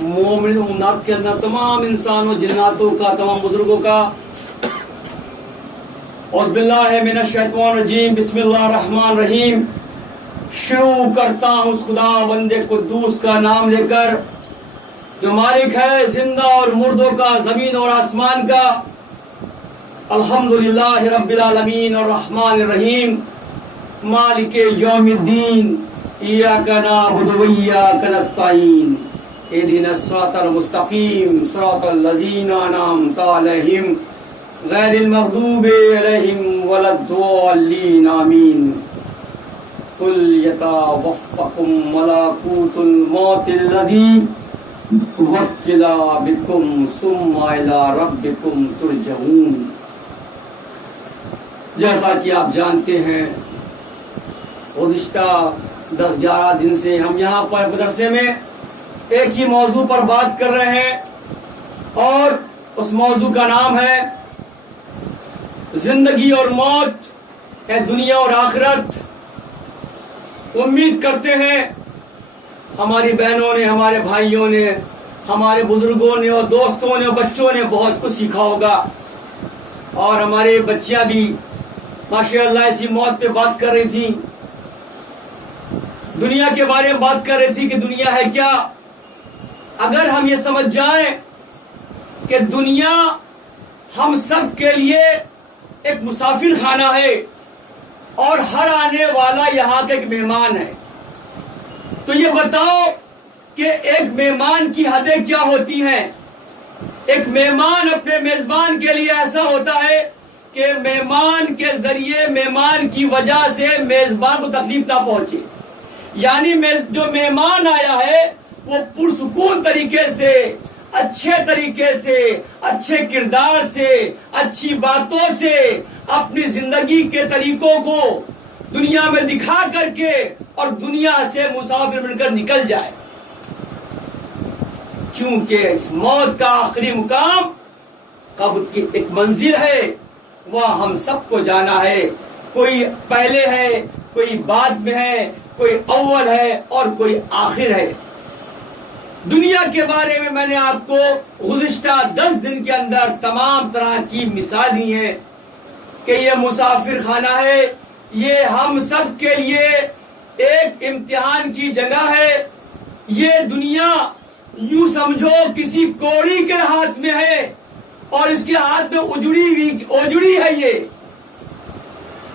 مومن امت کے اندر تمام انسانوں جناتوں کا تمام بزرگوں کا اعوذ باللہ من الشیطان الرجیم بسم اللہ الرحمن الرحیم شروع کرتا ہوں اس خدا بندے قدوس کا نام لے کر جو مالک ہے زندہ اور مردوں کا زمین اور آسمان کا الحمدللہ رب العالمین الرحمن الرحیم مالک یوم الدین ایاک نعبد و ایاک نستعین اہدنا الصراط المستقیم صراط الذین انعمت علیہم غیر المغضوب علیہم ولا الضالین آمین قل یتوفاکم ملکوت الموت الذی وکل بکم ثم الی ربکم ترجعون۔ جیسا کہ آپ جانتے ہیں گزشتہ 10-11 دن سے ہم یہاں پر مدرسے میں ایک ہی موضوع پر بات کر رہے ہیں اور اس موضوع کا نام ہے زندگی اور موت، اے دنیا اور آخرت۔ امید کرتے ہیں ہماری بہنوں نے، ہمارے بھائیوں نے، ہمارے بزرگوں نے اور دوستوں نے اور بچوں نے بہت کچھ سیکھا ہوگا، اور ہمارے بچیاں بھی ماشاءاللہ اسی موت پہ بات کر رہی تھی، دنیا کے بارے میں بات کر رہی تھی کہ دنیا ہے کیا۔ اگر ہم یہ سمجھ جائیں کہ دنیا ہم سب کے لیے ایک مسافر خانہ ہے اور ہر آنے والا یہاں کا ایک مہمان ہے، تو یہ بتاؤ کہ ایک مہمان کی حدیں کیا ہوتی ہیں۔ ایک مہمان اپنے میزبان کے لیے ایسا ہوتا ہے کہ مہمان کے ذریعے، مہمان کی وجہ سے میزبان کو تکلیف نہ پہنچے، یعنی جو مہمان آیا ہے وہ پرسکون طریقے سے، اچھے طریقے سے، اچھے کردار سے، اچھی باتوں سے اپنی زندگی کے طریقوں کو دنیا میں دکھا کر کے اور دنیا سے مسافر بن کر نکل جائے، چونکہ اس موت کا آخری مقام قبر کی ایک منزل ہے، وہاں ہم سب کو جانا ہے۔ کوئی پہلے ہے، کوئی بعد میں ہے، کوئی اول ہے اور کوئی آخر ہے۔ دنیا کے بارے میں نے آپ کو گزشتہ 10 دن کے اندر تمام طرح کی مثال دی ہے کہ یہ مسافر خانہ ہے، یہ ہم سب کے لیے ایک امتحان کی جگہ ہے۔ یہ دنیا یوں سمجھو کسی کوڑی کے ہاتھ میں ہے اور اس کے ہاتھ میں اجڑی ہے۔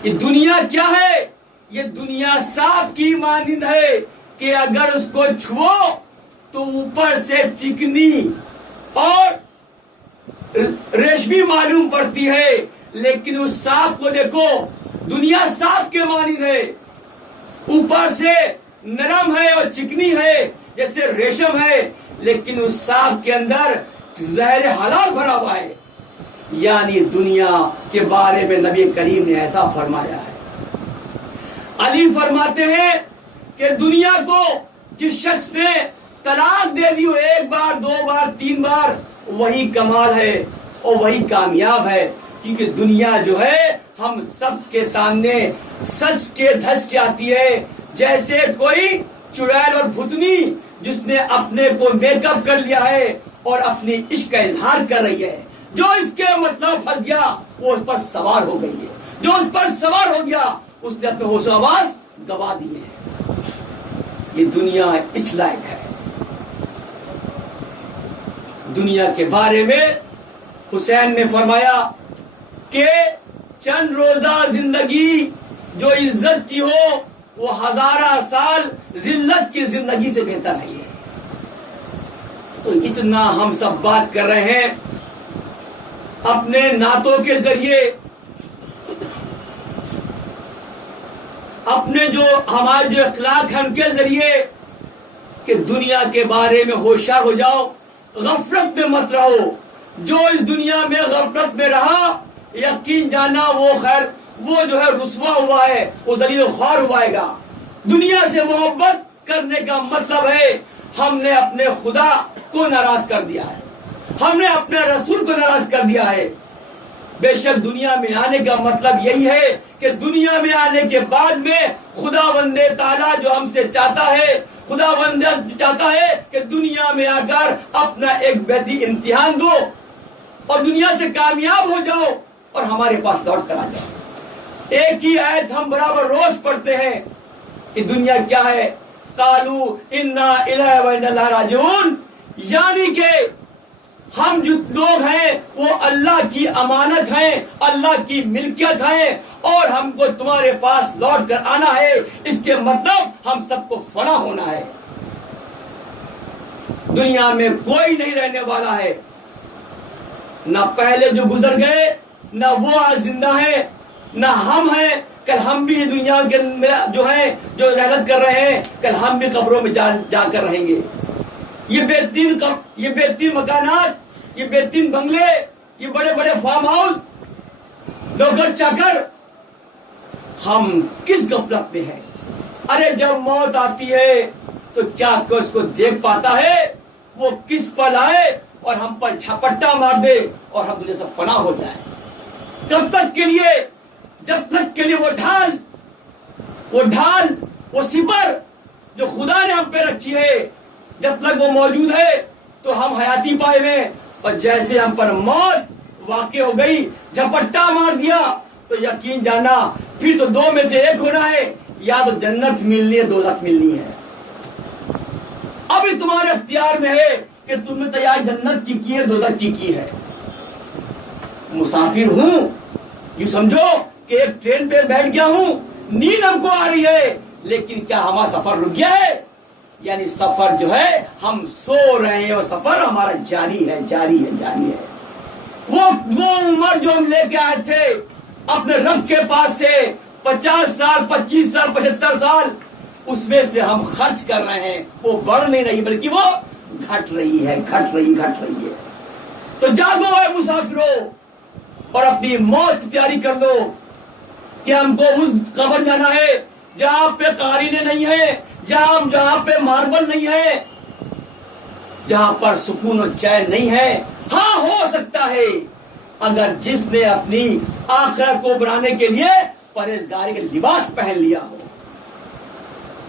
یہ دنیا کیا ہے؟ یہ دنیا سانپ کی مانند ہے کہ اگر اس کو چھو تو اوپر سے چکنی اور ریشمی معلوم پڑتی ہے، لیکن اس سانپ کو دیکھو، دنیا سانپ کے مانند ہے، اوپر سے نرم ہے اور چکنی ہے جیسے ریشم ہے، لیکن اس سانپ کے اندر زہر حلال بھرا ہوا ہے۔ یعنی دنیا کے بارے میں نبی کریم نے ایسا فرمایا ہے۔ علی فرماتے ہیں کہ دنیا کو جس شخص نے طلاق دے دی ہو 1 بار 2 بار 3 بار، وہی کمال ہے اور وہی کامیاب ہے، کیونکہ دنیا جو ہے ہم سب کے سامنے سج کے دھج کے آتی ہے، جیسے کوئی چڑیل اور بھتنی جس نے اپنے کو میک اپ کر لیا ہے اور اپنی عشق کا اظہار کر رہی ہے۔ جو اس کے مطلب پھنس گیا وہ اس پر سوار ہو گئی ہے، جو اس پر سوار ہو گیا اس نے اپنے ہوش و آواز گوا دی ہے۔ یہ دنیا اس لائق ہے۔ دنیا کے بارے میں حسین نے فرمایا کہ چند روزہ زندگی جو عزت کی ہو وہ 1000 سال ذلت کی زندگی سے بہتر ہے۔ تو اتنا ہم سب بات کر رہے ہیں اپنے نعتوں کے ذریعے، اپنے جو ہمارے جو اخلاق ہیں ان کے ذریعے، کہ دنیا کے بارے میں ہوشیار ہو جاؤ، غفلت میں مت رہو۔ جو اس دنیا میں غفلت میں رہا، یقین جانا وہ جو ہے رسوا ہوا ہے، وہ ذلیل و خوار ہوا ہے گا۔ دنیا سے محبت کرنے کا مطلب ہے ہم نے اپنے خدا کو ناراض کر دیا ہے، ہم نے اپنے رسول کو ناراض کر دیا ہے۔ بے شک دنیا میں آنے کا مطلب یہی ہے کہ دنیا میں آنے کے بعد میں خدا بندے تعالیٰ جو ہم سے چاہتا ہے، خدا بندہ چاہتا ہے کہ دنیا میں آ کر اپنا ایک بہترین امتحان دو اور دنیا سے کامیاب ہو جاؤ اور ہمارے پاس لوٹ کر آ جاؤ. ایک ہی آیت ہم برابر روز پڑھتے ہیں کہ دنیا کیا ہے. قالوا انا الیہ و انا الیہ راجعون، یعنی کہ ہم جو لوگ ہیں وہ اللہ کی امانت ہیں، اللہ کی ملکیت ہیں، اور ہم کو تمہارے پاس لوٹ کر آنا ہے. اس کے مطلب ہم سب کو فنا ہونا ہے. دنیا میں کوئی نہیں رہنے والا ہے، نہ پہلے جو گزر گئے، نہ وہ آج زندہ ہیں، نہ ہم ہیں. کل ہم بھی دنیا کے جو ہیں جو رحلت کر رہے ہیں، کل ہم بھی قبروں میں جا کر رہیں گے. یہ بہترین مکانات، یہ بہترین بنگلے، یہ بڑے بڑے فارم ہاؤس، نوکر چاکر، ہم کس غفلت میں ہیں. ارے جب موت آتی ہے تو کیا کوئی اس کو دیکھ پاتا ہے؟ وہ کس پل آئے اور ہم پر جھپٹا مار دے اور ہم دنیا سے فنا ہو جائیں. کب تک کے لیے؟ جب تک کے لیے وہ ڈھال وہ سپر جو خدا نے ہم پہ رکھی ہے، جب تک وہ موجود ہے تو ہم حیاتی پائے ہوئے. اور جیسے ہم پر موت واقع ہو گئی، جھپٹا مار دیا، تو یقین جانا پھر تو دو میں سے ایک ہونا ہے، یا تو جنت ملنی ہے، دوزخ ملنی ہے. ابھی تمہارے اختیار میں ہے کہ تم نے تیار جنت کی ہے، دوزخ کی ہے. مسافر ہوں، یہ سمجھو کہ ایک ٹرین پہ بیٹھ گیا ہوں، نیند ہم کو آ رہی ہے، لیکن کیا ہمارا سفر رک گیا ہے؟ یعنی سفر جو ہے ہم سو رہے ہیں اور سفر ہمارا جاری ہے. وہ عمر جو ہم لے کے آئے تھے اپنے رب کے پاس سے 50 سال 25 سال 75 سال، اس میں سے ہم خرچ کر رہے ہیں. وہ بڑھ نہیں رہی بلکہ وہ گھٹ رہی ہے. تو جاگو اے مسافرو اور اپنی موت کی تیاری کر لو کہ ہم کو اس قبر جانا ہے جہاں پہ قالینیں نہیں ہیں، جہاں پہ ماربل نہیں ہے، جہاں پر سکون و چین نہیں ہے. ہاں ہو سکتا ہے اگر جس نے اپنی آخرت کو بنانے کے لیے پرہیزگاری کا لباس پہن لیا ہو.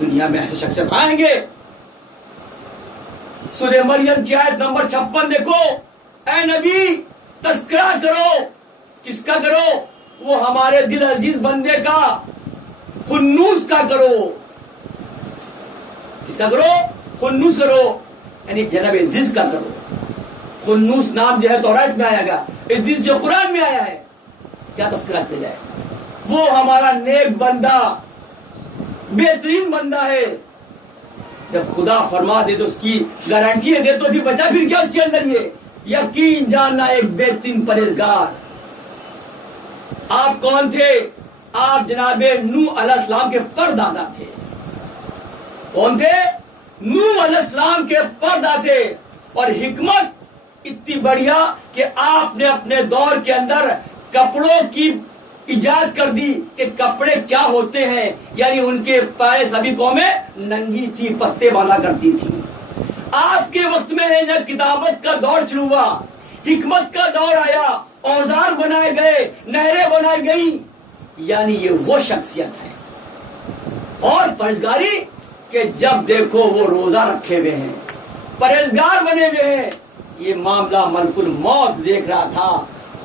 دنیا میں ایسے شخصیت آئیں گے. سورہ مریم کی آیت نمبر 56 دیکھو. اے نبی تذکرہ کرو. کس کا کرو؟ وہ ہمارے دل عزیز بندے کا، خنوس کا کرو. کس کا کرو؟ خنوس کرو، یعنی جناب ادریس کا کرو. خنوس نام جو ہے تورات میں آیا گا، ادریس جو قرآن میں آیا ہے. کیا تذکرہ کیا جائے؟ وہ ہمارا نیک بندہ، بہترین بندہ ہے. جب خدا فرما دے تو اس کی گارنٹی دے تو بھی بچا پھر کیا اس کے اندر یہ یقین جاننا ایک بہترین پرہیزگار. آپ کون تھے؟ آپ جناب نوح علیہ السلام کے پردادا تھے. کون تھے؟ نوح علیہ السلام کے پردادا تھے. اور حکمت اتنی بڑھیا کہ آپ نے اپنے دور کے اندر کپڑوں کی ایجاد کر دی کہ کپڑے کیا ہوتے ہیں. یعنی ان کے پائے سبھی قومیں ننگی تھی، پتے باندھا کرتی تھی. آپ کے وقت میں ہے جب کتابت کا دور شروع ہوا، حکمت کا دور آیا، اوزار بنائے گئے، نہریں بنائی گئی. یعنی یہ وہ شخصیت ہے. اور پرہیزگاری کہ جب دیکھو وہ روزہ رکھے ہوئے ہیں، پرہیزگار بنے ہوئے ہیں. یہ معاملہ ملک الموت دیکھ رہا تھا.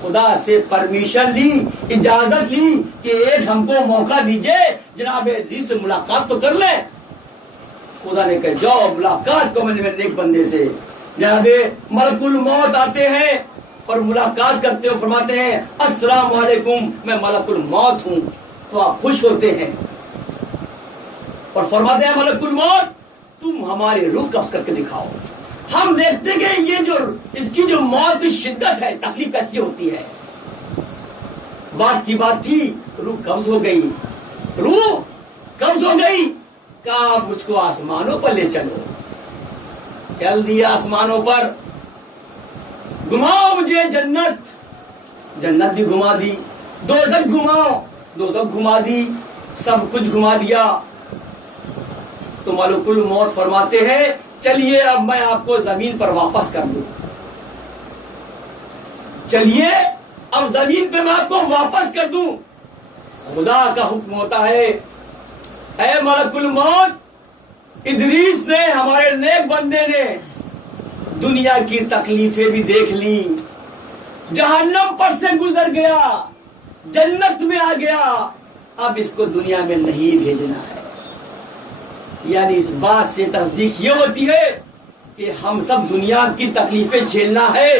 خدا سے پرمیشن لی، اجازت لی کہ ایک ہم کو موقع دیجئے جناب ادریس سے ملاقات تو کر لیں. خدا نے کہا جاؤ ملاقات کو میرے نیک بندے سے. جناب ملک الموت آتے ہیں اور ملاقات کرتے ہو، فرماتے ہیں السلام علیکم میں ملک الموت ہوں. تو آپ خوش ہوتے ہیں اور فرماتے ہیں ملک الموت تم ہماری روح قبض کر کے دکھاؤ. ہم دیکھتے کہ یہ جو اس کی جو موت کی شدت ہے، تکلیف کیسی ہوتی ہے. بات کی بات تھی، روح قبض ہو گئی. کہا مجھ کو آسمانوں پر لے چلو. چل دیا آسمانوں پر. گھماؤ مجھے جنت بھی گھما دی، دوزخ گھما دی، سب کچھ گھما دیا. تو ملک الموت فرماتے ہیں چلیے اب میں آپ کو زمین پر واپس کر دوں. چلیے اب زمین پہ میں آپ کو واپس کر دوں. خدا کا حکم ہوتا ہے اے ملک الموت، ادریس نے، ہمارے نیک بندے نے دنیا کی تکلیفیں بھی دیکھ لی، جہنم پر سے گزر گیا، جنت میں آ گیا، اب اس کو دنیا میں نہیں بھیجنا ہے۔ یعنی اس بات سے تصدیق یہ ہوتی ہے کہ ہم سب دنیا کی تکلیفیں جھیلنا ہے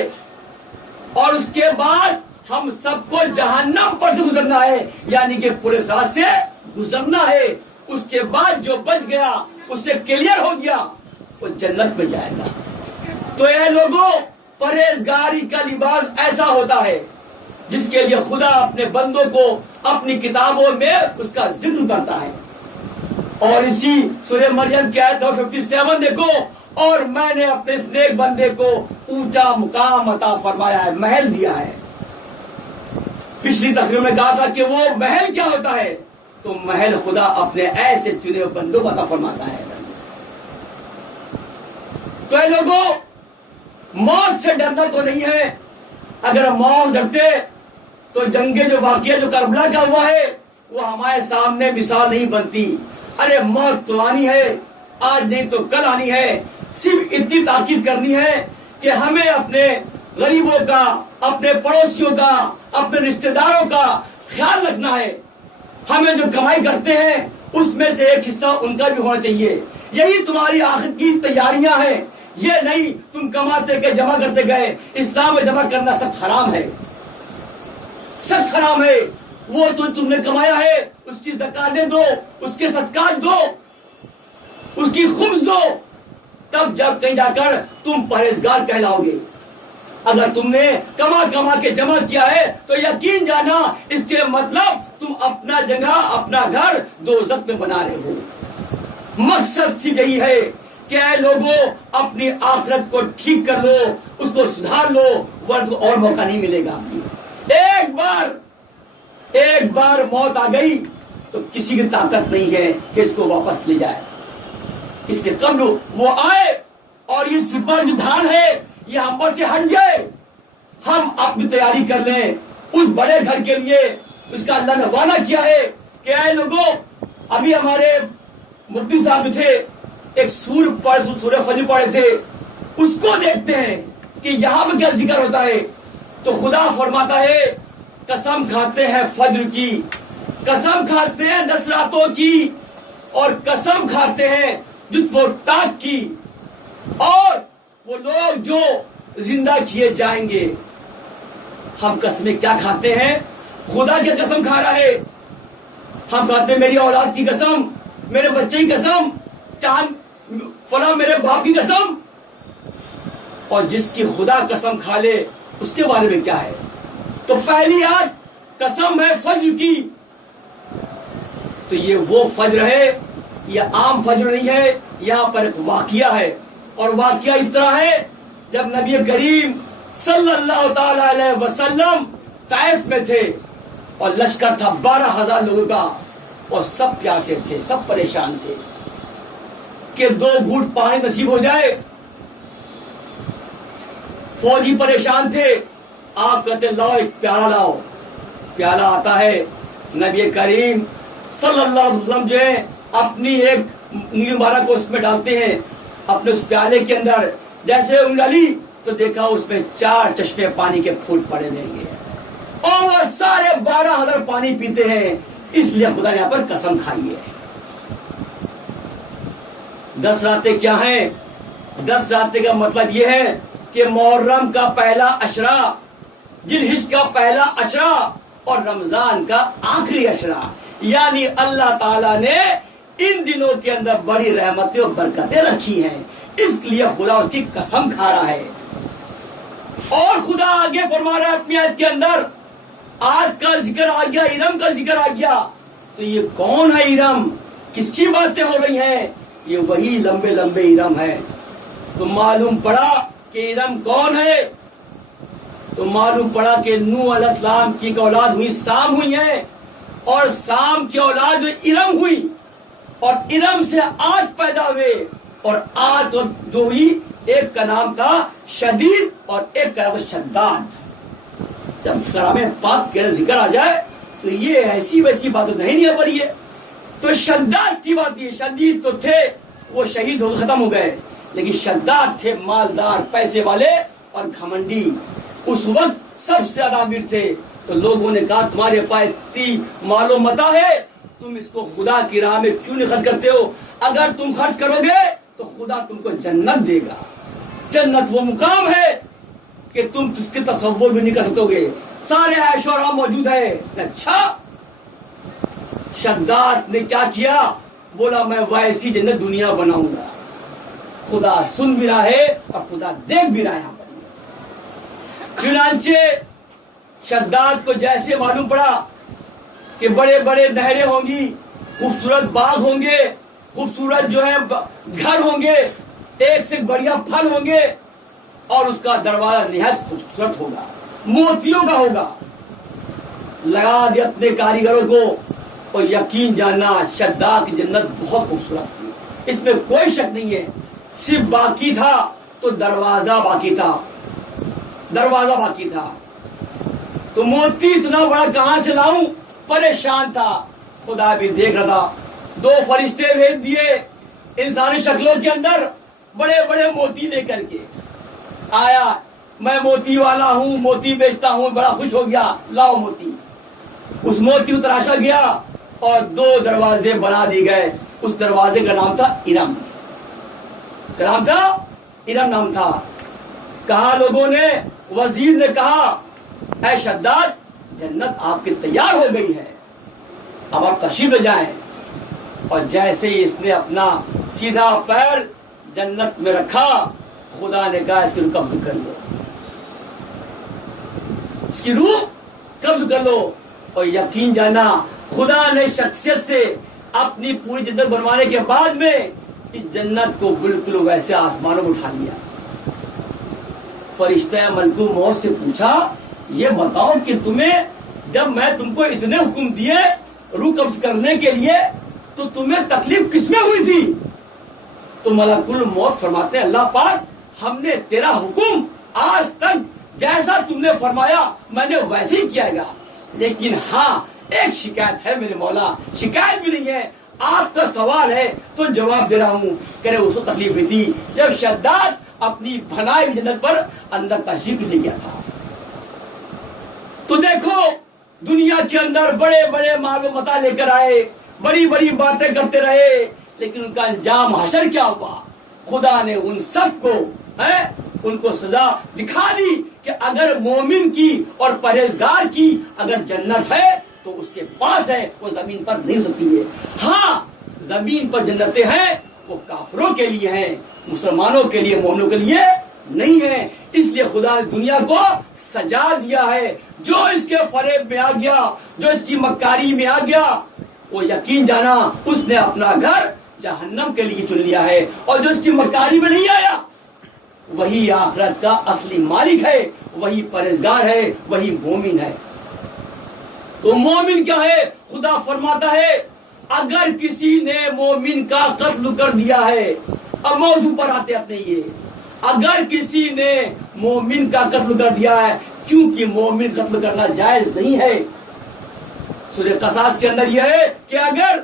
اور اس کے بعد ہم سب کو جہنم پر سے گزرنا ہے، یعنی کہ پورے رات سے گزرنا ہے۔ اس کے بعد جو بچ گیا، اس سے کلیئر ہو گیا، وہ جنت میں جائے گا۔ تو اے لوگوں، پرہیزگاری کا لباس ایسا ہوتا ہے جس کے لیے خدا اپنے بندوں کو اپنی کتابوں میں اس کا ذکر کرتا ہے۔ اور اسی سورہ مریم کی آیت 57 دیکھو، اور میں نے اپنے اس نیک بندے کو اونچا مقام عطا فرمایا ہے، محل دیا ہے۔ پچھلی تقریر میں کہا تھا کہ وہ محل کیا ہوتا ہے، تو محل خدا اپنے ایسے چنے ہوئے بندوں کو عطا فرماتا ہے۔ تو اے لوگوں، موت سے ڈرنا تو نہیں ہے۔ اگر موت ڈرتے تو جنگ جو واقعہ جو کربلا کا ہوا ہے وہ ہمارے سامنے مثال نہیں بنتی۔ ارے موت تو آنی ہے، آج نہیں تو کل آنی ہے۔ صرف اتنی تاکید کرنی ہے کہ ہمیں اپنے غریبوں کا، اپنے پڑوسیوں کا، اپنے رشتہ داروں کا خیال رکھنا ہے۔ ہمیں جو کمائی کرتے ہیں اس میں سے ایک حصہ ان کا بھی ہونا چاہیے۔ یہی تمہاری آخرت کی تیاریاں ہیں، یہ نہیں تم کماتے گئے جمع کرتے گئے۔ اسلام میں جمع کرنا سخت حرام ہے، سخت حرام ہے۔ وہ تو تم نے کمایا ہے اس کی زکاتیں دو، اس کے صدقات دو، اس کی خمس دو، تب جب کہیں جا کر تم پرہیزگار کہلاؤ گے۔ اگر تم نے کما کے جمع کیا ہے تو یقین جانا اس کے مطلب تم اپنا جگہ، اپنا گھر دوزخ میں بنا رہے ہو۔ مقصد صرف یہی ہے کہ اے لوگوں، اپنی آخرت کو ٹھیک کر لو، اس کو سدھار لو، ورنہ کو اور موقع نہیں ملے گا۔ ایک بار موت آ گئی تو کسی کی طاقت نہیں ہے کہ اس کو واپس لے جائے۔ اس کے قبل وہ آئے اور یہ سپر جو دھان ہے یہ ہم پر سے ہٹ جائے، ہم اپنی تیاری کر لیں اس بڑے گھر کے لیے۔ اس کا اللہ نے وعدہ کیا ہے کہ اے لوگوں، ابھی ہمارے مفتی صاحب جو تھے ایک سورہ فجر پڑھے تھے، اس کو دیکھتے ہیں کہ یہاں میں کیا ذکر ہوتا ہے۔ تو خدا فرماتا ہے قسم کھاتے ہیں فجر کی، قسم کھاتے ہیں 10 راتوں کی، اور قسم کھاتے ہیں جت و تاک کی، اور وہ لوگ جو زندہ کیے جائیں گے۔ ہم قسمیں کیا کھاتے ہیں؟ خدا کی قسم کھا رہا ہے۔ ہم کھاتے ہیں میری اولاد کی قسم، میرے بچے کی قسم، چاند فلاں میرے باپ کی قسم۔ اور جس کی خدا قسم کھا لے اس کے بارے میں کیا ہے؟ تو پہلی آج قسم ہے فجر کی، تو یہ وہ فجر ہے، یہ عام فجر نہیں ہے، یہاں پر ایک واقعہ ہے۔ اور واقعہ اس طرح ہے، جب نبی کریم صلی اللہ تعالی علیہ وسلم طائف میں تھے اور لشکر تھا 12,000 لوگوں کا، اور سب پیاسے تھے، سب پریشان تھے کہ 2 گھوٹ پانی نصیب ہو جائے۔ فوجی پریشان تھے، آپ کہتے لاؤ ایک پیالہ لاؤ، پیالہ آتا ہے، نبی کریم صلی اللہ علیہ وسلم جو ہے اپنی ایک انگلی مبارک کو اس میں ڈالتے ہیں، اپنے اس پیالے کے اندر جیسے انگلی ڈالی تو دیکھا اس میں 4 چشمے پانی کے پھوٹ پڑے رہیں گے، اور وہ سارے 12,000 پانی پیتے ہیں۔ اس لیے خدا نے یہاں پر قسم کھائی ہے۔ 10 راتیں کیا ہیں؟ 10 راتیں کا مطلب یہ ہے کہ محرم کا پہلا عشرہ، ذی الحجہ کا پہلا عشرہ، اور رمضان کا آخری عشرہ، یعنی اللہ تعالیٰ نے ان دنوں کے اندر بڑی رحمتیں اور برکتیں رکھی ہیں، اس لیے خدا اس کی قسم کھا رہا ہے۔ اور خدا آگے فرما رہا ہے اپنی آیت کے اندر، آج کا ذکر آ گیا، ارم کا ذکر آ گیا، تو یہ کون ہے ارم؟ کس کی باتیں ہو رہی ہیں؟ یہ وہی لمبے لمبے ارم ہے۔ تو معلوم پڑا کہ ارم کون ہے؟ تو معلوم پڑا کہ نوح علیہ السلام کی ایک اولاد ہوئی، سام ہوئی ہے، اور سام کی اولاد ارم ہوئی، اور ارم سے آج پیدا ہوئے، اور آج جو ہوئی ایک کا نام تھا شدید اور ایک کا نام شداد۔ جب کلام پاک کا ذکر آ جائے تو یہ ایسی ویسی بات نہیں ہے، پر یہ تو شداد کی بات، یہ شدید تو تھے وہ شہید ہو ختم ہو گئے، لیکن شداد تھے مالدار پیسے والے اور گھمنڈی، اس وقت سب سے زیادہ امیر تھے. تو لوگوں نے کہا تمہارے پاس اتنی مال و متاع ہے، تم اس کو خدا کی راہ میں کیوں نہیں خرچ کرتے ہو؟ اگر تم خرچ کرو گے تو خدا تم کو جنت دے گا. جنت وہ مقام ہے کہ تم اس کے تصور بھی نہیں کر سکو گے، سارے عیش و آرام موجود ہے. اچھا، شداد نے کیا کیا؟ بولا میں ویسی جنت دنیا بناؤں گا. خدا سن بھی رہا ہے اور خدا دیکھ بھی رہا ہے. یہاں پر چنانچہ شداد کو جیسے معلوم پڑا کہ بڑے بڑے نہریں ہوں گی، خوبصورت باغ ہوں گے، خوبصورت جو ہے گھر ہوں گے، ایک سے بڑھیا پھل ہوں گے، اور اس کا دروازہ نہایت خوبصورت ہوگا، موتیوں کا ہوگا. لگا دیا اپنے کاریگروں کو، اور یقین جاننا شداد کی جنت بہت خوبصورت تھی، اس میں کوئی شک نہیں ہے. صرف باقی تھا تو دروازہ باقی تھا، دروازہ باقی تھا. تو موتی اتنا بڑا کہاں سے لاؤں؟ پریشان تھا. خدا بھی دیکھ رہا تھا. 2 فرشتے بھیج دیے انسانی شکلوں کے اندر، بڑے بڑے موتی لے کر کے آیا. میں موتی والا ہوں، موتی بیچتا ہوں. بڑا خوش ہو گیا، لاؤ موتی. اس موتی کو تراشا گیا اور 2 دروازے بنا دیے گئے. اس دروازے کا نام تھا ارم. کیا نام تھا؟ ارم نام تھا. کہا لوگوں نے، وزیر نے کہا اے شداد، جنت آپ کی تیار ہو گئی ہے، اب آپ تشریف لے جائیں. اور جیسے ہی اس نے اپنا سیدھا پیر جنت میں رکھا، خدا نے کہا اس کی روح قبض کر لو، اس کی روح قبض کر لو. اور یقین جانا خدا نے شخصیت سے اپنی پوری جنت بنوانے کے بعد میں اس جنت کو بالکل ویسے آسمانوں میں اٹھا لیا. فرشتہ ملکوت موت سے پوچھا یہ بتاؤ کہ تمہیں جب میں تم کو اتنے حکم دیے روح قبض کرنے کے لیے تو تمہیں تکلیف کس میں ہوئی تھی؟ تو ملک الموت فرماتے ہیں اللہ پاک ہم نے تیرا حکم آج تک جیسا تم نے فرمایا میں نے ویسے ہی کیا گا، لیکن ہاں ایک شکایت ہے میرے مولا. شکایت بھی نہیں ہے، آپ کا سوال ہے تو جواب دے رہا ہوں. کہ اس کو تکلیف ہوئی تھی جب شداد اپنی بھلائی جنت پر اندر تشریف لے گیا تھا. تو دیکھو دنیا کے اندر بڑے بڑے مال و متاع لے کر آئے، بڑی بڑی باتیں کرتے رہے، لیکن ان کا انجام حشر کیا ہوا؟ خدا نے ان سب کو ان کو سزا دکھا دی کہ اگر مومن کی اور پرہیزگار کی اگر جنت ہے تو اس کے پاس ہے، وہ زمین پر نہیں ہو سکتی ہے. ہاں زمین پر جنتیں ہیں، وہ کافروں کے لیے ہیں، مسلمانوں کے لیے، مومنوں کے لیے نہیں ہے. اس لیے خدا نے دنیا کو سجا دیا ہے. جو اس کے فریب میں آ گیا، جو اس کی مکاری میں آ گیا، وہ یقین جانا اس نے اپنا گھر جہنم کے لیے چن لیا ہے. اور جو اس کی مکاری میں نہیں آیا وہی آخرت کا اصلی مالک ہے، وہی پرہیزگار ہے، وہی مومن ہے. تو مومن کیا ہے؟ خدا فرماتا ہے اگر کسی نے مومن کا قتل کر دیا ہے، اب موضوع پر آتے اپنے یہ، اگر کسی نے مومن کا قتل کر دیا ہے، کیونکہ مومن قتل کرنا جائز نہیں ہے. سورہ قصاص کے اندر یہ ہے کہ اگر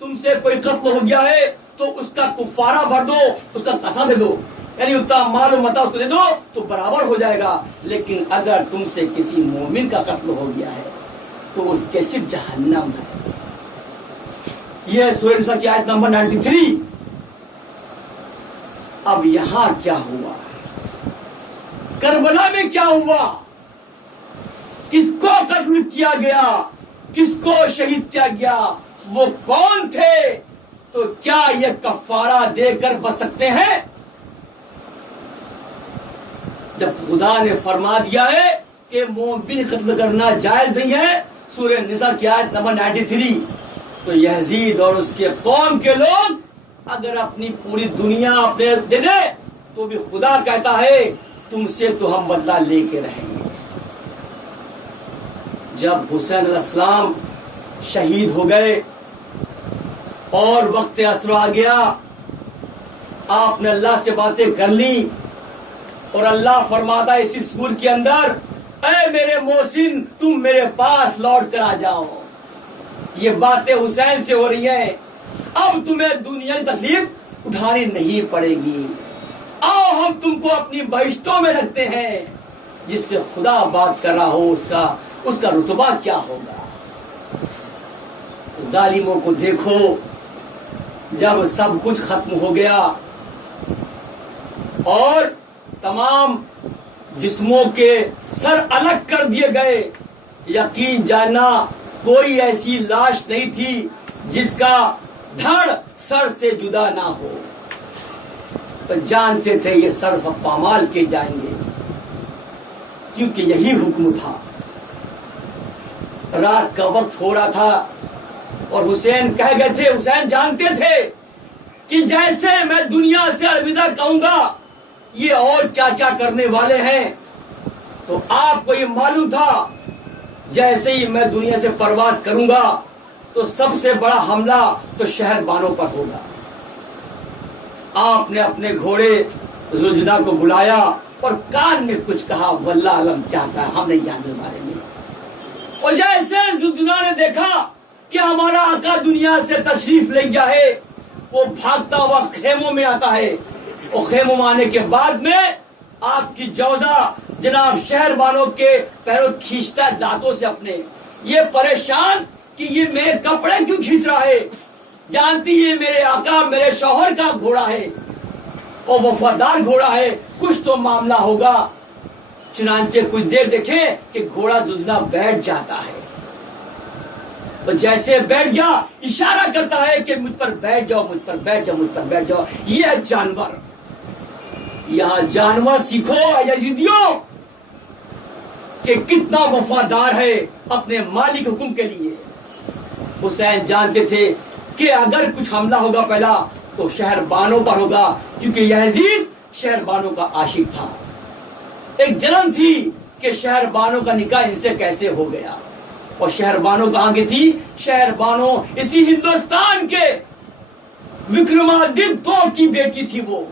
تم سے کوئی قتل ہو گیا ہے تو اس کا کفارہ بھر دو، اس کا قصاص دے دو، یعنی اتنا مال و متاع اس کو دے دو تو برابر ہو جائے گا. لیکن اگر تم سے کسی مومن کا قتل ہو گیا ہے تو اس کے صرف جہنم ہے. یہ سورہ نساء کی آیت نمبر 93. اب یہاں کیا ہوا؟ کربلا میں کیا ہوا؟ کس کو قتل کیا گیا؟ کس کو شہید کیا گیا؟ وہ کون تھے؟ تو کیا یہ کفارہ دے کر بچ سکتے ہیں؟ جب خدا نے فرما دیا ہے کہ مومن قتل کرنا جائز نہیں ہے، سورہ نساء کی آیت نمبر 93، تو یزید اور اس کے قوم کے لوگ اگر اپنی پوری دنیا اپنے دے دے تو بھی خدا کہتا ہے تم سے تو ہم بدلہ لے کے رہیں گے. جب حسین علیہ السلام شہید ہو گئے اور وقت عصر آ گیا، آپ نے اللہ سے باتیں کر لی اور اللہ فرماتا ہے اسی سور کے اندر اے میرے محسن تم میرے پاس لوٹ کر آ جاؤ. یہ باتیں حسین سے ہو رہی ہیں، اب تمہیں دنیا کی تکلیف اٹھانی نہیں پڑے گی. آؤ ہم تم کو اپنی بہشتوں میں رکھتے ہیں. جس سے خدا بات کر رہا ہو اس کا رتبہ کیا ہوگا. ظالموں کو دیکھو، جب سب کچھ ختم ہو گیا اور تمام جسموں کے سر الگ کر دیے گئے، یقین جاننا کوئی ایسی لاش نہیں تھی جس کا دھڑ سر سے جدا نہ ہو. جانتے تھے یہ سر سب پامال کے جائیں گے، کیونکہ یہی حکم تھا. رات کا وقت ہو رہا تھا اور حسین کہہ گئے تھے، حسین جانتے تھے کہ جیسے میں دنیا سے الوداع کہوں گا یہ اور کیا کیا کرنے والے ہیں. تو آپ کو یہ معلوم تھا جیسے ہی میں دنیا سے پرواز کروں گا تو سب سے بڑا حملہ تو شہر بانوں پر ہوگا. آپ نے اپنے گھوڑے ذوالجناح کو بلایا اور کان میں کچھ کہا، واللہ علم کیا کہا ہم نہیں جانتے بارے میں. اور جیسے ذوالجناح نے دیکھا کہ ہمارا آقا دنیا سے تشریف لے گیا ہے، وہ بھاگتا ہوا خیموں میں آتا ہے. اور خیموں میں آنے کے بعد میں آپ کی جوزہ جناب شہر بانوں کے پیروں کھینچتا ہے دانتوں سے اپنے. یہ پریشان کہ یہ میرے کپڑے کیوں کھینچ رہا ہے، جانتی ہے میرے آقا میرے شوہر کا گھوڑا ہے اور وفادار گھوڑا ہے، کچھ تو معاملہ ہوگا. چنانچہ کچھ دیر دیکھے کہ گھوڑا ذوالجناح بیٹھ جاتا ہے. تو جیسے بیٹھ گیا اشارہ کرتا ہے کہ مجھ پر بیٹھ جاؤ، مجھ پر بیٹھ جاؤ، مجھ پر بیٹھ جاؤ. یہ ہے جانور. یہاں جانور سیکھو یزیدیوں کہ کتنا وفادار ہے اپنے مالک حکم کے لیے. حسین جانتے تھے کہ اگر کچھ حملہ ہوگا پہلا تو شہر بانوں پر ہوگا، کیونکہ یزید شہر بانوں کا عاشق تھا. ایک جلن تھی کہ شہر بانوں کا نکاح ان سے کیسے ہو گیا. اور شہر بانو کہاں کی تھی؟ شہر بانو اسی ہندوستان کے وکرمادتیہ کی بیٹی تھی وہ،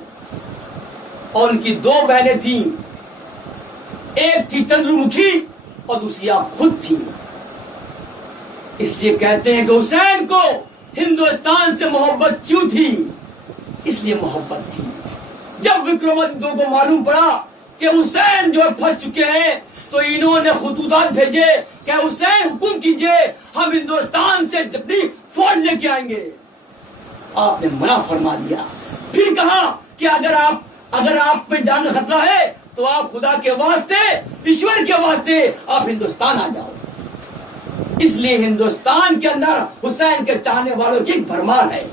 اور ان کی دو بہنیں تھیں، ایک تھی چندر مکھی اور دوسری آپ خود تھی. اس لیے کہتے ہیں کہ حسین کو ہندوستان سے محبت کیوں تھی؟ اس لیے محبت تھی. جب وکرمادتیہ کو معلوم پڑا کہ حسین جو پھنس چکے ہیں تو انہوں نے خطوطات بھیجے کہ حسین حکم کیجئے ہم ہندوستان سے اپنی فوج لے کے آئیں گے. آپ نے منع فرما دیا. پھر کہا کہ اگر آپ پہ جان کا خطرہ ہے تو آپ خدا کے واسطے، ایشور کے واسطے آپ ہندوستان آ جاؤ. اس لیے ہندوستان کے اندر حسین کے چاہنے والوں کی ایک بھرمار ہے.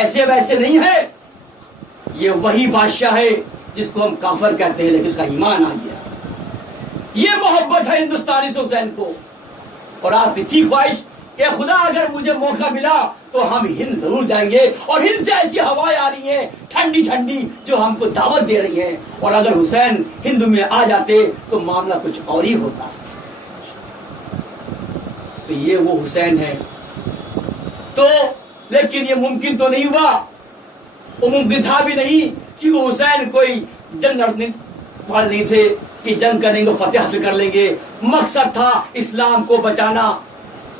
ایسے ویسے نہیں ہے، یہ وہی بادشاہ ہے جس کو ہم کافر کہتے ہیں لیکن اس کا ایمان آ گیا. یہ محبت ہے ہندوستانی سے حسین کو. اور آپ کی تھی خواہش کہ خدا اگر مجھے موقع ملا تو ہم ہند ضرور جائیں گے، اور ہند سے ایسی ہوائیں آ رہی ہیں ٹھنڈی ٹھنڈی جو ہم کو دعوت دے رہی ہیں، اور اگر حسین ہند میں آ جاتے تو معاملہ کچھ اور ہی ہوتا. تو یہ وہ حسین ہے. تو لیکن یہ ممکن تو نہیں ہوا، وہ ممکن تھا بھی نہیں، کیونکہ حسین کوئی جنگ لڑنے والے نہیں تھے کہ جنگ کریں گے فتح حاصل کر لیں گے. مقصد تھا اسلام کو بچانا،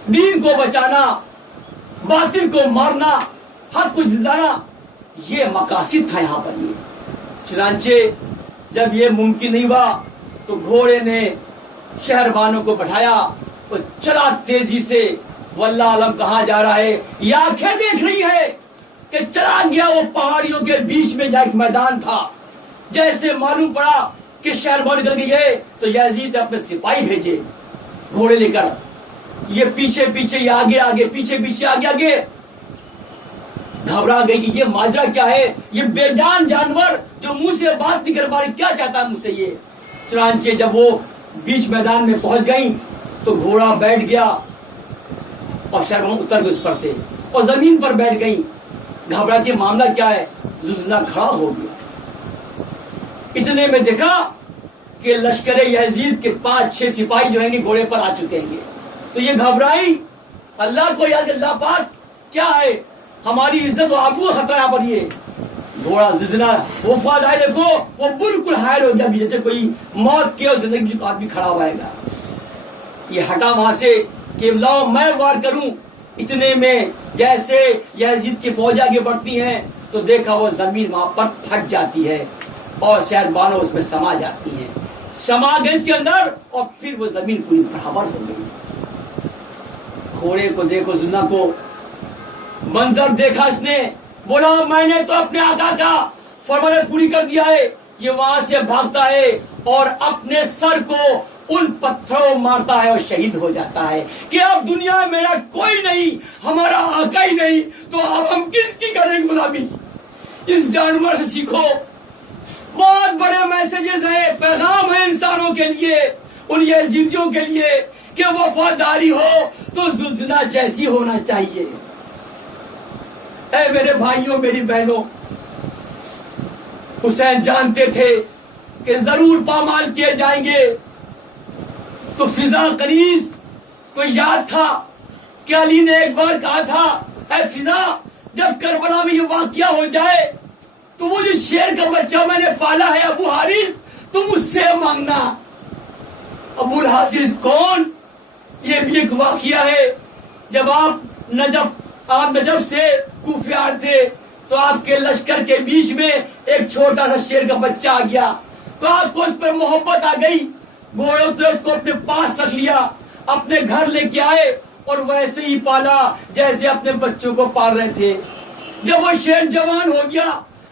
دین کو بچانا، باطل کو مارنا، حق کو جلانا. یہ مقاصد تھا یہاں پر. یہ چنانچہ جب یہ ممکن نہیں ہوا تو گھوڑے نے شہر بانوں کو بٹھایا اور چلا تیزی سے. واللہ علم کہاں جا رہا ہے، یہ آنکھیں دیکھ رہی ہے کہ چلا گیا وہ پہاڑیوں کے بیچ میں جا ایک میدان تھا. جیسے معلوم پڑا کہ شہر بانو نکل گئی ہے تو یزید اپنے سپاہی بھیجے گھوڑے لے کر. یہ پیچھے پیچھے، یہ آگے آگے، پیچھے پیچھے، آگے آگے. گھبرا گئی کہ یہ ماجرا کیا ہے، یہ بے جان جانور جو منہ سے بات نہیں کر پا رہی، کیا چاہتا ہے مجھ سے یہ. چنانچہ جب وہ بیچ میدان میں پہنچ گئی تو گھوڑا بیٹھ گیا اور شہر بانو اتر گئی اس پر سے اور زمین پر بیٹھ گئی. گھبرا کے معاملہ کیا ہے، ذوالجناح کھڑا ہو گیا. اتنے میں دیکھا کہ لشکر یزید کے 5-6 سپاہی جو ہیں گے گھوڑے پر آ چکے ہیں. تو یہ گھبرائی. اللہ کو یاد، اللہ پاک کیا ہے، ہماری عزت و آبرو کا خطرہ یہاں پر. یہ گھوڑا ذوالجناح وفادار دیکھو وہ بالکل حائل ہو گیا، جیسے کوئی موت کی اور زندگی کا آدمی کھڑا ہوا ہے. یہ ہٹا وہاں سے کہ لاؤ میں وار کروں. اتنے میں جیسے یزید کی فوج آگے بڑھتی ہیں تو دیکھا وہ زمین وہاں پر پھٹ جاتی ہے اور شہر بانو اس میں سما جاتی ہیں، سما گئے اس کے اندر، اور پھر وہ زمین پوری برابر ہو گئی۔ گھوڑے کو دیکھو، زنا کو منظر دیکھا، اس نے بولا میں نے تو اپنے آقا کا فرمان پوری کر دیا ہے۔ یہ وہاں سے بھاگتا ہے اور اپنے سر کو ان پتھروں مارتا ہے اور شہید ہو جاتا ہے کہ اب دنیا میں میرا کوئی نہیں، ہمارا آقا ہی نہیں، تو اب ہم کس کی کریں غلامی؟ اس جانور سے سیکھو، بہت بڑے میسجز ہیں، پیغام ہیں انسانوں کے لیے، ان یزیدیوں کے لیے کہ وفاداری ہو تو زلزلہ جیسی ہونا چاہیے۔ اے میرے بھائیوں، میری بہنوں، حسین جانتے تھے کہ ضرور پامال کیے جائیں گے، تو فضا قریض کو یاد تھا کہ علی نے ایک بار کہا تھا اے فضا جب کربلا میں یہ واقعہ ہو جائے تو وہ جو شیر کا بچہ میں نے پالا ہے ابو حارث، تم اس سے مانگنا۔ ابو الحارث کون؟ یہ بھی ایک واقعہ ہے، جب آپ نجف سے کوفے آ تھے تو آپ کے لشکر کے بیچ میں ایک چھوٹا سا شیر کا بچہ آ گیا، تو آپ کو اس پر محبت آ گئی، گھوڑوں تو اس کو اپنے پاس رکھ لیا، اپنے گھر لے کے آئے اور ویسے ہی پالا جیسے اپنے بچوں کو پال رہے تھے۔ جب وہ شیر جوان ہو گیا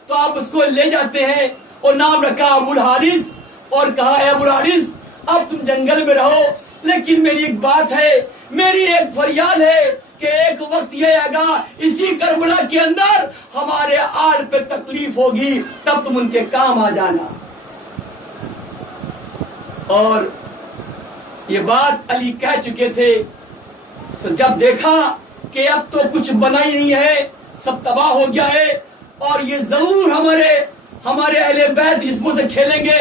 تو آپ اس کو لے جاتے ہیں اور نام رکھا ابو الحارث، اور کہا اے ابو الحارث اب تم جنگل میں رہو، لیکن میری ایک بات ہے، میری ایک فریاد ہے کہ ایک وقت یہ آئے گا اسی کربلا کے اندر ہمارے آل پہ تکلیف ہوگی، تب تم ان کے کام آ جانا۔ اور یہ بات علی کہہ چکے تھے، تو جب دیکھا کہ اب تو کچھ بنا ہی نہیں ہے، سب تباہ ہو گیا ہے اور یہ ضرور ہمارے اہل بیت جسموں سے کھیلیں گے،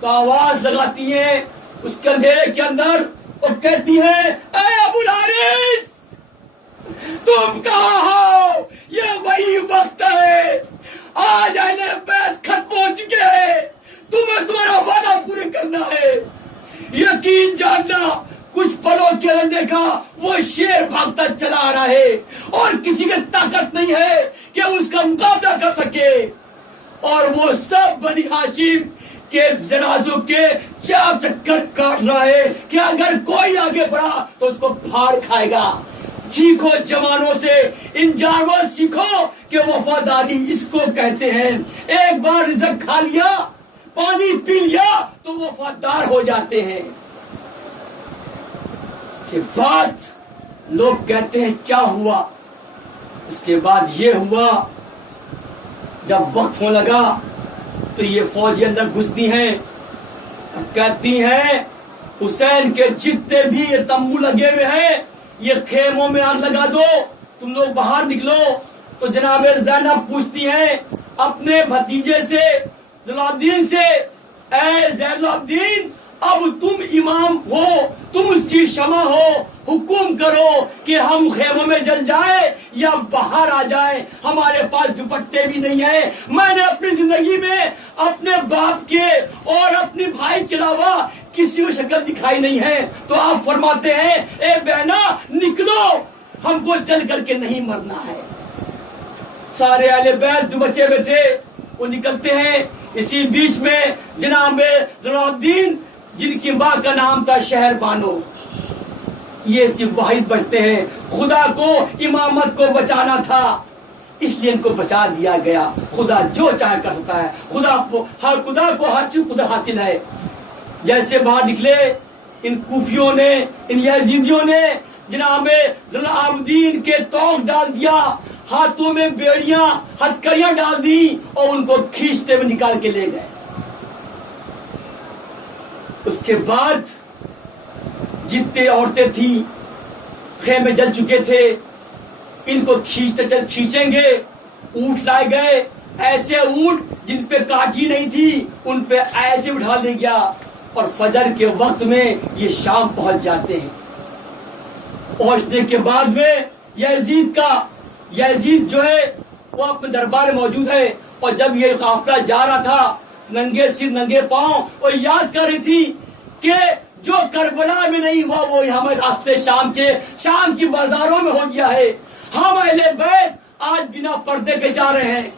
تو آواز لگاتی ہیں اس کے اندھیرے کے اندر اور کہتی ہیں اے ابو الحارث تم کہاں ہو؟ یہ وہی وقت ہے، آج اہل بیت ختم ہو چکے ہیں، تمہیں تمہارا وعدہ پورے کرنا ہے۔ یقین جاننا کچھ پلوں کے اندر دیکھا وہ شیر بھاگتا چلا آ رہا ہے اور کسی میں طاقت نہیں ہے کہ اس کا مقابلہ کر سکے، اور وہ سب بنی ہاشم کے جنازوں کے چار چکر کاٹ رہا ہے کہ اگر کوئی آگے بڑھا تو اس کو پھاڑ کھائے گا۔ سیکھو جوانوں سے، ان جانوروں سے سیکھو کہ وفاداری اس کو کہتے ہیں، ایک بار رزق کھا لیا، پانی پی لیا تو وفادار ہو جاتے ہیں۔ اس کے بعد لوگ کہتے ہیں کیا ہوا؟ اس کے بعد یہ ہوا، جب وقت ہونے لگا تو یہ فوجی اندر گھستی ہیں اور کہتی ہیں حسین کے جتنے بھی یہ تمبو لگے ہوئے ہیں یہ خیموں میں آگ لگا دو، تم لوگ باہر نکلو۔ تو جناب زینب پوچھتی ہیں اپنے بھتیجے سے زین العابدین سے، اے زین العابدین اب تم امام ہو، تم اس کی شمع ہو، حکم کرو کہ ہم خیموں میں جل جائیں یا باہر آ جائیں، ہمارے پاس دوپٹے بھی نہیں ہیں، میں نے اپنی زندگی میں اپنے باپ کے اور اپنے بھائی کے علاوہ کسی کو شکل دکھائی نہیں ہے۔ تو آپ فرماتے ہیں اے بہنا نکلو، ہم کو چل کر کے نہیں مرنا ہے۔ سارے اہل بیت جو بچے ہوئے تھے وہ نکلتے ہیں، اسی بیچ میں جناب زین العابدین جن کی ماں کا نام تھا شہر بانو، یہ صرف واحد بچتے ہیں، خدا کو امامت کو بچانا تھا اس لیے ان کو بچا دیا گیا۔ خدا جو چاہے کر سکتا ہے، خدا کو ہر چیز خدا حاصل ہے۔ جیسے باہر نکلے ان کوفیوں نے، ان یزیدیوں نے جناب زین العابدین کے توق ڈال دیا، ہاتھوں میں بیڑیاں ہتھکڑیاں ڈال دی اور ان کو کھینچتے ہوئے نکال کے لے گئے۔ اس کے بعد جتنے عورتیں تھیں خیمے جل چکے تھے، ان کو کھینچیں گے، اونٹ لائے گئے، ایسے اونٹ جن پہ کاٹی نہیں تھی ان پہ ایسے اٹھا دے گیا، اور فجر کے وقت میں یہ شام پہنچ جاتے ہیں۔ پہنچنے کے بعد میں یزید جو ہے وہ اپنے دربار میں موجود ہے، اور جب یہ قافلہ جا رہا تھا ننگے سر ننگے پاؤں، وہ یاد کر رہی تھی کہ جو کربلا میں نہیں ہوا وہ ہمیں راستے شام کی بازاروں میں ہو گیا ہے۔ ہم اہل بیت آج بنا پردے کے جا رہے ہیں،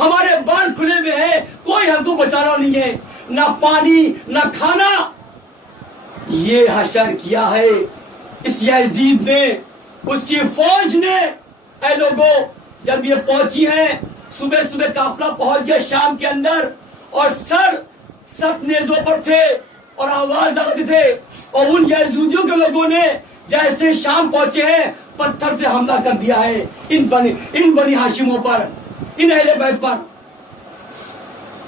ہمارے بال کھلے ہوئے ہیں, کوئی ہم کو بچانا نہیں ہے, نہ پانی نہ کھانا. یہ حشر کیا ہے اس یزید نے, اس کی فوج نے. اے لوگوں, جب یہ پہنچی ہیں, صبح صبح قافلہ پہنچ گیا شام کے اندر, اور سر سب نیزوں پر تھے اور آواز لگاتے تھے, اور ان یزیدیوں کے لوگوں نے جیسے شام پہنچے ہیں پتھر سے حملہ کر دیا ہے ان بنی ہاشموں پر, ان اہل بیت پر.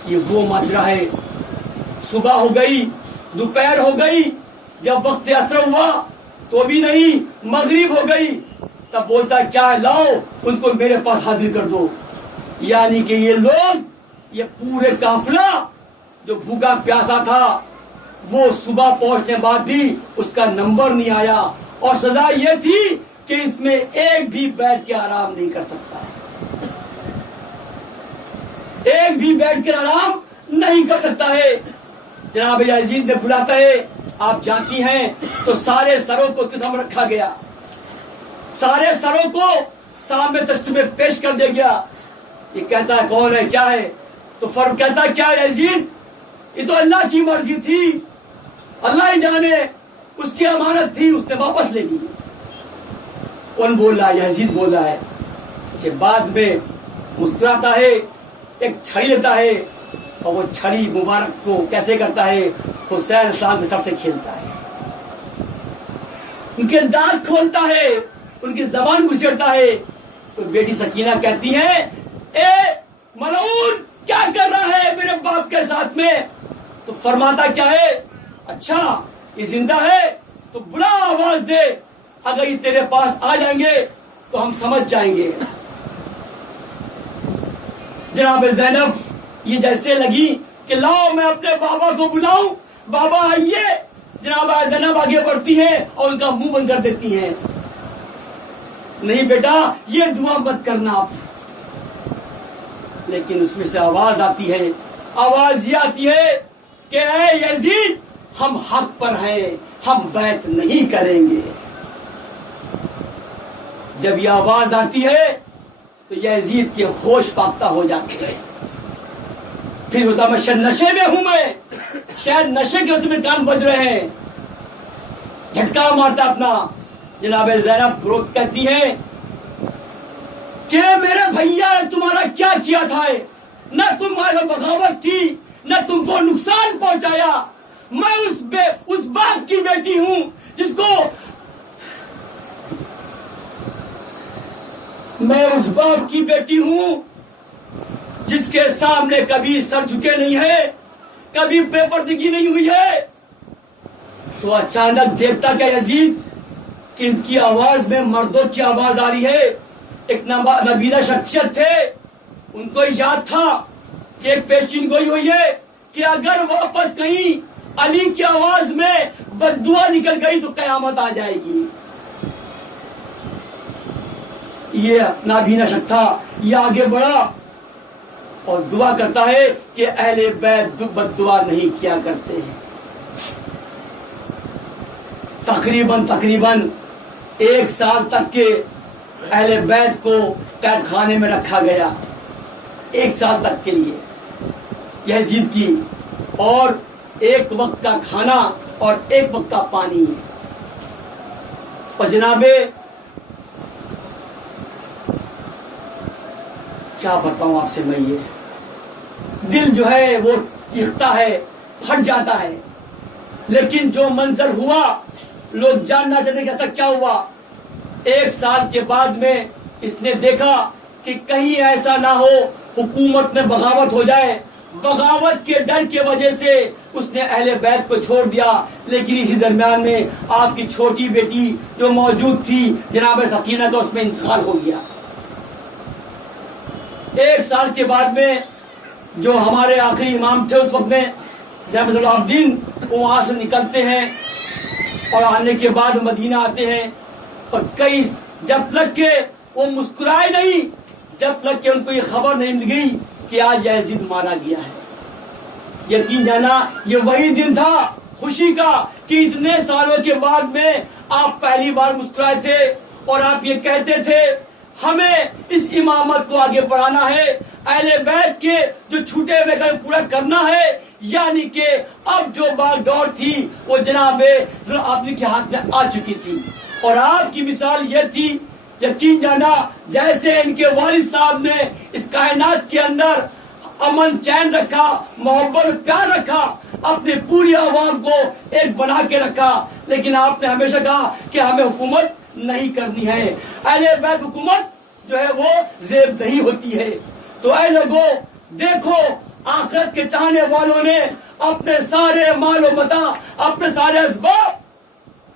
یہ وہ ماجرا ہے. صبح ہو گئی, دوپہر ہو گئی, جب وقت عصر ہوا تو بھی نہیں, مغرب ہو گئی, تب بولتا کیا ہے, لاؤ ان کو میرے پاس حاضر کر دو. یعنی کہ یہ لوگ, یہ پورے قافلہ جو بھوکا پیاسا تھا, وہ صبح پہنچنے بعد بھی اس کا نمبر نہیں آیا, اور سزا یہ تھی کہ اس میں ایک بھی بیٹھ کے آرام نہیں کر سکتا ہے, ایک بھی بیٹھ کے آرام نہیں کر سکتا ہے. جناب یزید نے بلاتا ہے, آپ جانتی ہیں, تو سارے سروں کو اس کے سامنے رکھا گیا, سارے سروں کو سامنے تشت میں پیش کر دیا گیا. یہ کہتا ہے کون ہے, کیا ہے؟ تو فرم کہتا ہے کیا یزید, یہ تو اللہ کی مرضی تھی, اللہ ہی جانے, اس کی امانت تھی, اس نے واپس لے لی. کون بول رہا ہے؟ یزید بول رہا ہے. اس کے بعد میں مسکراتا ہے, ایک چھڑی لیتا ہے, اور وہ چھڑی مبارک کو کیسے کرتا ہے, حسین اسلام کے سر سے کھیلتا ہے, ان کے دانت کھولتا ہے, ان کی زبان گھسیٹتا ہے. تو بیٹی سکینہ کہتی ہے, اے ملعون, کیا کر رہا ہے میرے باپ کے ساتھ میں؟ تو فرماتا کیا ہے, اچھا یہ زندہ ہے تو بلا آواز دے, اگر یہ تیرے پاس آ جائیں گے تو ہم سمجھ جائیں گے. جناب زینب یہ جیسے لگی کہ لاؤ میں اپنے بابا کو بلاؤں, بابا آئیے. جناب زینب آگے بڑھتی ہے اور ان کا منہ بند کر دیتی ہیں, نہیں بیٹا یہ دعا مت کرنا آپ. لیکن اس میں سے آواز آتی ہے, آواز یہ آتی ہے کہ اے یزید, ہم حق پر ہیں, ہم بیعت نہیں کریں گے. جب یہ آواز آتی ہے تو یزید کے ہوش فاختہ ہو جاتے ہیں. پھر ہوتا میں شاید نشے میں ہوں, میں شاید نشے کے وجہ سے کان بج رہے ہیں, جھٹکا مارتا اپنا. جناب زینب روک کہتی ہیں کہ میرے بھیا نے تمہارا کیا کیا تھا, نہ تمہارا بغاوت کی, نہ تم کو نقصان پہنچایا. میں اس باپ کی بیٹی ہوں جس کو, میں اس باپ کی بیٹی ہوں جس کے سامنے کبھی سر جھکے نہیں ہے, کبھی بے پردگی نہیں ہوئی ہے. تو اچانک دیکھتا کیا یزید کہ ان کی آواز میں مردوں کی آواز آ رہی ہے. ایک نبینا شخصیت تھے, ان کو یاد تھا کہ ایک پیشین گوئی ہوئی ہے کہ اگر واپس کہیں علی کی آواز میں بددعا نکل گئی تو قیامت آ جائے گی. یہ نابینا شخص تھا, یہ آگے بڑھا اور دعا کرتا ہے کہ اہل بیت بددعا نہیں کیا کرتے ہیں. تقریباً 1 سال تک کے اہل بیت کو قید خانے میں رکھا گیا, 1 سال تک کے لیے یزید کی, اور 1 وقت کا کھانا اور 1 وقت کا پانی. اور جناب کیا بتاؤں آپ سے, میں یہ دل جو ہے وہ چیختا ہے, پھٹ جاتا ہے. لیکن جو منظر ہوا, لوگ جاننا چاہتے کہ ایسا کیا ہوا. 1 سال کے بعد میں اس نے دیکھا کہ کہیں ایسا نہ ہو حکومت میں بغاوت ہو جائے. بغاوت کے ڈر کی وجہ سے اس نے اہل بیت کو چھوڑ دیا. لیکن اسی درمیان میں آپ کی چھوٹی بیٹی جو موجود تھی جناب سکینہ کا, اس میں انتقال ہو گیا. 1 سال کے بعد میں جو ہمارے آخری امام تھے اس وقت میں جناب زین العابدین, وہ وہاں سے نکلتے ہیں اور آنے کے بعد مدینہ آتے ہیں. اور کئی جب تک کہ وہ مسکرائے نہیں, جب تک کہ ان کو یہ خبر نہیں مل گئی کہ آج یزید مارا گیا ہے. یقین جانا یہ وہی دن تھا خوشی کا کہ اتنے سالوں کے بعد میں آپ پہلی بار مسکرائے تھے, اور آپ یہ کہتے تھے ہمیں اس امامت کو آگے بڑھانا ہے, اہل بیت کے جو چھوٹے ہوئے کا پورا کرنا ہے، یعنی کہ اب جو باغ ڈور تھی وہ جناب آپ کے ہاتھ میں آ چکی تھی. اور آپ کی مثال یہ تھی، یقین جانا جیسے ان کے والد صاحب نے اس کائنات کے اندر امن چین رکھا، محبت پیار رکھا، اپنی پوری عوام کو ایک بنا کے رکھا، لیکن آپ نے ہمیشہ کہا کہ ہمیں حکومت نہیں کرنی ہے. اہل بیت حکومت جو ہے وہ زیب نہیں ہوتی ہے. تو اے لوگوں دیکھو، آخرت کے چاہنے والوں نے اپنے سارے مال و متاع، اپنے سارے اسباب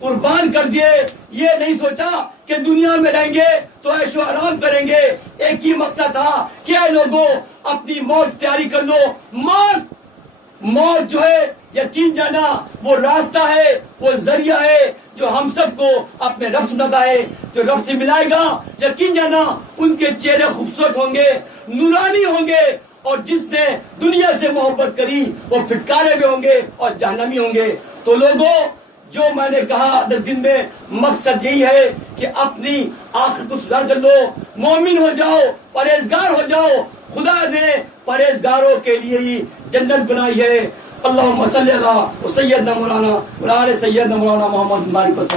قربان کر دیے. یہ نہیں سوچا کہ دنیا میں رہیں گے تو عیش و آرام کریں گے. ایک ہی مقصد تھا کہ اے لوگوں اپنی موت تیاری کر لو. موت جو ہے یقین جانا وہ راستہ ہے، وہ ذریعہ ہے جو ہم سب کو اپنے رب سے ملاتا ہے. جو رب سے ملائے گا یقین جانا ان کے چہرے خوبصورت ہوں گے، نورانی ہوں گے، اور جس نے دنیا سے محبت کری وہ پھٹکارے بھی ہوں گے اور جہنمی ہوں گے. تو لوگوں جو میں نے کہا 10 دن میں مقصد یہی ہے کہ اپنی آخرت کو سدھار کر لو، مومن ہو جاؤ، پرہیزگار ہو جاؤ. خدا نے پرہیزگاروں کے لیے ہی جنت بنائی ہے. اللہم صلی علی سیدنا مولانا وعلی سیدنا مولانا محمد بارک وسلم.